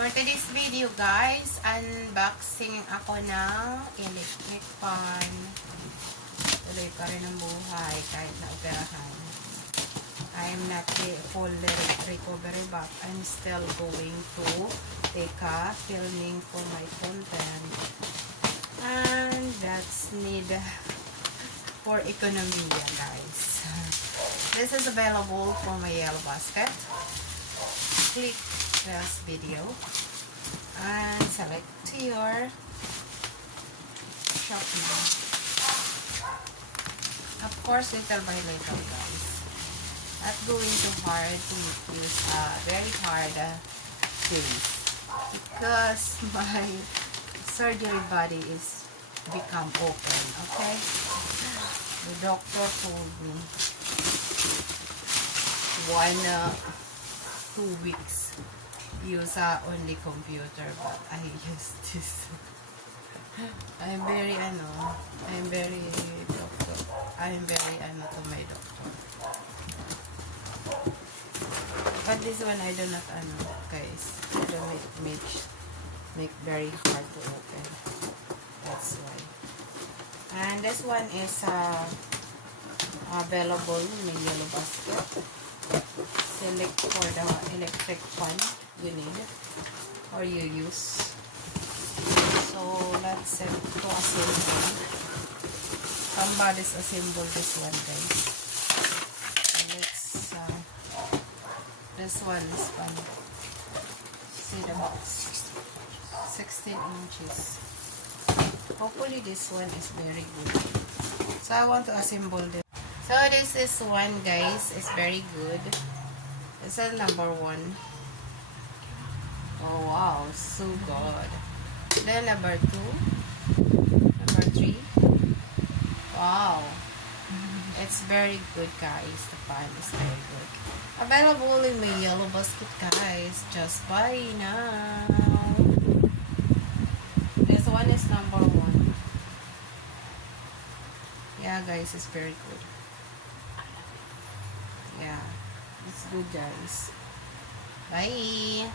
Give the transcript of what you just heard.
For today's video guys, unboxing ako ng electric fan. Tuloy pa rin ang buhay kahit na operahan. I'm not full recovery but I'm still going to take a filming for my content. And that's need for economy guys. This is available for my yellow basket. Click this video and select to your shop now. Of course, little by little guys. Not going too hard to use very hard things because my surgery body is become open. Okay, the doctor told me 2 weeks use only computer, but I use this. I'm very doctor. I'm very to my doctor. But this one I do not guys. I don't make very hard to open. That's why. And this one is available in yellow basket. Select for the electric fan you need or you use. So let's set to assemble. Somebody's assemble this one guys. And let's this one is fun. See the box. 16 inches. Hopefully this one is very good. So I want to assemble this. So this is one guys, is very good. This is number 1. Oh wow, so good. Then number 2, number 3. Wow, it's very good guys. The pan is very good. Available in my yellow basket guys. Just buy now. This one is number 1. Yeah guys, it's very good. Yeah, it's good guys. Bye.